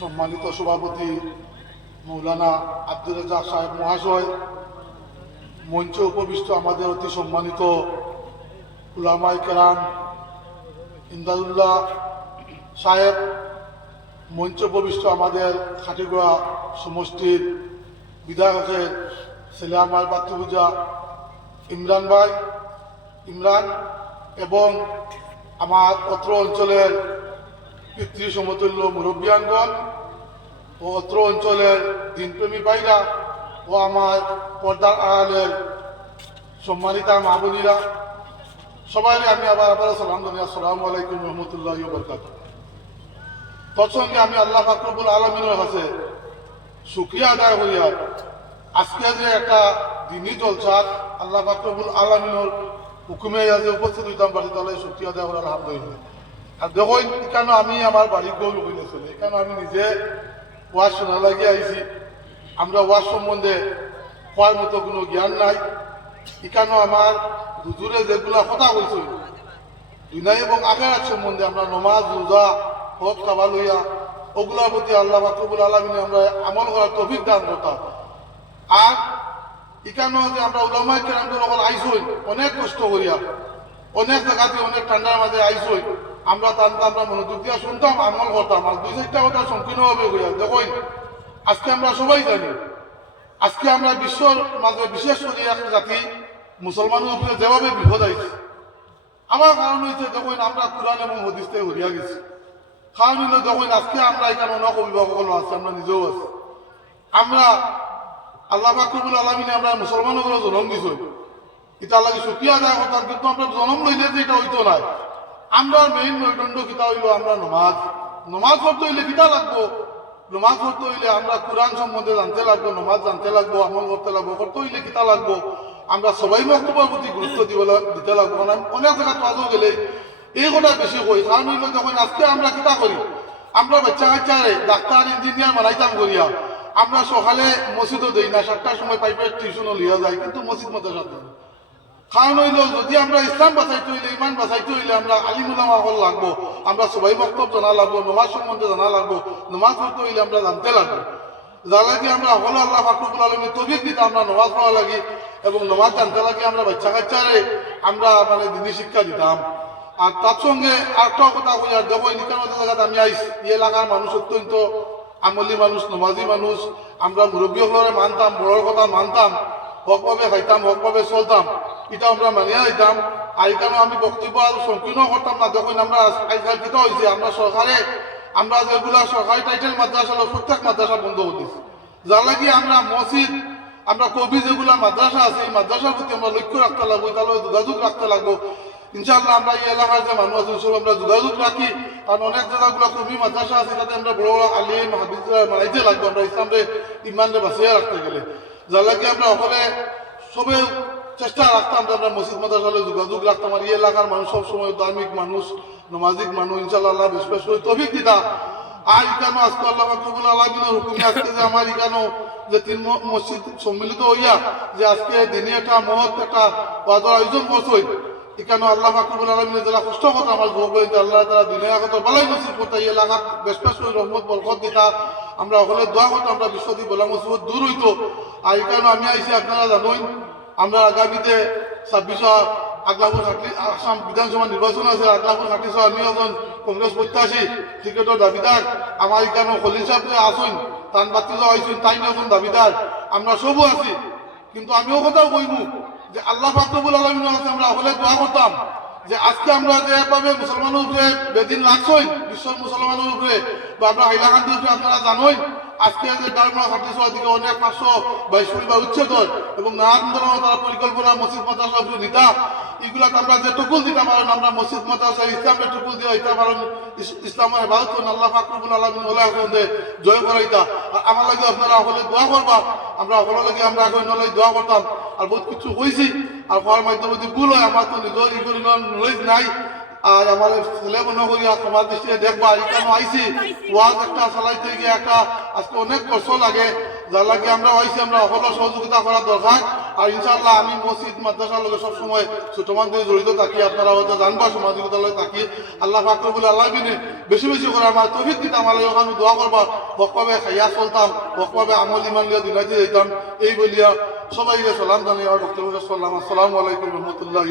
সম্মানিত সভাপতি মৌলানা আব্দুর রাজ্জাক সাহেব মহাশয়, মঞ্চে উপবিষ্ট আমাদের অতি সম্মানিত উলামায়ে কেরাম, ইমদাদুল্লাহ সাহেব, মঞ্চে উপবিষ্ট আমাদের খাটিগড়া সমষ্টির বিধায়কের ছেলে আমার বাতুপূজা ইমরান ভাই ইমরান, এবং আমার অত্র অঞ্চলের পিতৃ সমতুল্য মুরব্বিয়ানগণ ও অত্র অঞ্চলের দিনপ্রেমী ভাইরা ও আমার পর্দার আড়ালের সম্মানিতা মা বোনিরা, সবাই আমি আবার সালাম জানাই। আসসালামু আলাইকুম রহমতুল্লাহি ওয়া বারাকাতুহু। তৎসঙ্গে আমি আল্লাহ পাক রব্বুল আলামিনের কাছে শুকরিয়া আদায় করি। আজকে যে একটা দিনই জলসা আল্লাহ পাক রব্বুল আলামিনের হুকুমে যে উপস্থিত হইতাম পারি, তাহলে শুকরিয়া আদায় করার আলহামদুলিল্লাহ। আর দেখুন, এখানে আমি আমার বাড়ি গৌর হইলেছিল, এখানে আমি নিজে ওয়াজ শোনা লাগিয়ে আইছি। আমরা ওয়াজ সম্বন্ধে হওয়ার মতো কোনো জ্ঞান নাই। এখানে আমার হুজুরে যেগুলা কথা কইছে দুনিয়া এবং আখিরাত সম্বন্ধে, আমরা নমাজ রোজা হজ কাবা লইয়া ওগুলার প্রতি আল্লাহ পাক রব্বুল আলামিন আমরা আমল করার তৌফিক দান করতাম। আর এখানেও যে আমরা উলামায়ে কেরামদের ওপর আইসই অনেক কষ্ট করিয়া, অনেক জায়গাতে অনেক ঠান্ডার মাঝে আইসই, আমরা আমরা মনোযোগ দিয়া শুনতাম, আমল করতাম। আর দুই চারটা কথা সংকীর্ণভাবে হইয়া দেখুন, আজকে আমরা সবাই জানি, আজকে আমরা বিশ্বর মাঝে বিশেষ করে এক জাতি মুসলমানের উপরে যেভাবে বিপদ আইছে, আমার কারণ হয়েছে দেখুন আমরা কোরআন এবং হাদিস থেকে হরিয়া গেছি। কারণ হইল দেখুন, আজকে আমরা এখানে অনেক অভিভাবকগুলো আছে, আমরা নিজেও আছি। আমরা আল্লাহ পাক রব্বুল আলামিনে আমরা মুসলমানগুলো জন্ম দিছি, এটা আল্লাহকে শুকরিয়া আদায় করতাম, কিন্তু আমরা জন্ম লইলে যে এটা হইতো না। আমরা মেইন নৈদণ্ড কিতা হইল আমরা নমাজ পড়তে হইলে কিতা লাগবো, নমাজ পড়তে হইলে আমরা কোরআন সম্বন্ধে জানতে লাগবো, নমাজ জানতে লাগবো, আমল করতে লাগবো। করতে হইলে কিতা লাগবো, আমরা সবাই বক্তব্যের প্রতি গুরুত্ব দিতে লাগবো। অনেক জায়গা কাজও গেলে এই কথা বেশি কই। কারণ হইল যখন আজকে আমরা কিতা করি, আমরা বাচ্চা কাচ্চারে ডাক্তার ইঞ্জিনিয়ার বানাইতাম করিয়া, আমরা সকালে মসজিদও দেই না, 7টার সময় পাইপের টিউশনও লিয়া যায়, কিন্তু মসজিদ মতো সাথে। কারণ হইল যদি আমরা ইসলাম বাঁচাইতে হইলে, ইমান বাঁচাইতে হইলে আমরা আলিম উলামা হল লাগবো, আমরা সবাই বক্তব্য জানা লাগবো, নমাজ সম্বন্ধে জানা লাগবো, নমাজ পড়তে হইলে আমরা জানতে লাগবো। যার লাগে আমরা হল আল্লাহ পাক রব্বুল আলামিন তৌফিক দিতে আমরা নমাজ পড়া লাগি, এবং নমাজ জানতে লাগে আমরা বাচ্চা কাচ্চারে আমরা দিনী শিক্ষা দিতাম। আর তার সঙ্গে আরেকটাও কথা কই, আর দেখো নিকানোর জায়গাতে আমি আইসি, এই এলাকার মানুষ অত্যন্ত আমলি মানুষ, নমাজি মানুষ। আমরা মুরব্বী হলরে মানতাম, বড়োর কথা মানতাম, হকভাবে খাইতাম, হকভাবে চলতাম, এটা আমরা মানিয়া দিতাম। আর এখানেও আমি বক্তব্য আর সংকীর্ণ করতাম না। দেখুন আমরা আজকাল কিতা হয়েছে, আমরা সরকারে আমরা যেগুলা সরকারি টাইটেল মাদ্রাসা প্রত্যেক মাদ্রাসা বন্ধ করে দিচ্ছি। যার লাগে আমরা মসজিদ, আমরা কবি যেগুলা মাদ্রাসা আছে, এই মাদ্রাসার প্রতি আমরা লক্ষ্য রাখতে লাগবো, তাহলে যোগাযোগ রাখতে লাগবো। ইনশাআল্লাহ আমরা এই এলাকার যে মানুষ আছে সব আমরা যোগাযোগ রাখি। কারণ অনেক জায়গাগুলো কবি মাদ্রাসা আছে, তাতে আমরা বড় বড় আলিম হাফিজরা মানাইতে লাগবো, আমরা ইসলামরে ইমানরে বাঁচিয়ে রাখতে গেলে। যার লাগে আমরা সকলে সবে চেষ্টা রাখতাম যে আমরা মসজিদ মাদ্রাসালে যোগাযোগ রাখতাম। আর এই এলাকার মানুষ সবসময় ধার্মিক মানুষ, নমাজিক মানুষ, ইনশাআল্লাহ আল্লাহ বিশেষ করে তৌফিক দিতা। আর ইকানো আজকে আল্লাহ পাক রব্বুল আলামিনের হুকুমে আজকে যে আমার ইকানো যে 3 মসজিদ সম্মিলিত হইয়া যে আজকে দিনে একটা মহৎ একটা ওয়াজের আয়োজন করছে, এখানে আল্লাহ পাক রব্বুল আলামিনের যারা কষ্ট কথা আমার যোগ হইতে আল্লাহ তারা দুনিয়াগত বালাই নসিব করতে, এই এলাকার বেশ করে রহমত বরকত দিতা। আমরা সকলে দোয়া করতাম আমরা বিশ্বদি বলা মুসিবত দূর হইতো। আর এখানে আমি আইসি, আপনারা জানেন আমরা আগামীতে 26 আগলাপুর আসাম বিধানসভা নির্বাচন আছে। আগলাপুর খাটিছ আমি একজন কংগ্রেস প্রত্যাশী, টিকেটের দাবিদার। আমার এখানে খলিল সাহেব যে আসুন, তান বাতি আইসুন, তাই একজন দাবিদার, আমরা সবও আছি। কিন্তু আমিও কথাও কইব যে আল্লাহ পাক রব্বুল আলামিনের কাছে আমরা সকলে দোয়া করতাম যে আজকে আমরা যেভাবে মুসলমানের উপরে বেদিন লাগছই, বিশ্বের মুসলমানের উপরে বা আমরা হাইলাকান্দির উপরে আপনারা জানোই, আজকে যে গার্মা খাটিছ দিকে অনেক 522 পরিবার উচ্ছেদর এবং নানান ধরনের তারা পরিকল্পনা মসজিদ মাদ্রাসা উপরে নিতা। এগুলা আমরা যে টুকুল দিতে পারেন, আমরা মসজিদ মাদ্রাসা ইসলামের টুকুল দিয়ে হইতে পারেন, ইসলামের হেফাজত করেন, আল্লাহ পাক রব্বুল আলামিন ওলা জয় করাইতা। আর আমার লাগে আপনারা সকলে দোয়া করবা, আমরা সকলের লাগে আমরা এখন নলে দোয়া করতাম। আর বহুত কিছু হয়েছি, আর হওয়ার মাধ্যমে যদি ভুল হয়, আমার তো নিজের ইগুলো নলেজ নাই। আর আমার ছেলে মনে করি তোমার দৃষ্টিতে দেখবা, এখানে আইসি ওয়াজ একটা চালাইতে গিয়ে একটা আজকে অনেক কষ্ট লাগে। যার লাগে আমরা আইসি, আমরা সকলের সহযোগিতা করার দরকার। আর ইনশাআল্লাহ আমি মসজিদ মাদ্রাসার লগে সবসময় ছোট মানুষ জড়িত থাকি, আপনারা হয়তো জানবা সামাজিকতার লগে থাকি। আল্লাহ পাক বলে আল্লাহ বিনে বেশি বেশি করে আমার তৌফিক দিতাম, আমার ওখানে দোয়া করবা, বকভাবে খাইয়া চলতাম, বকভাবে আমল ইমান লিয়া দিনাইতে যেতাম, এই বলিয়া সবাই সালাম জানিয়ে আমার বক্তব্য সালাম। আসসালামু আলাইকুম রহমতুল্লাহ।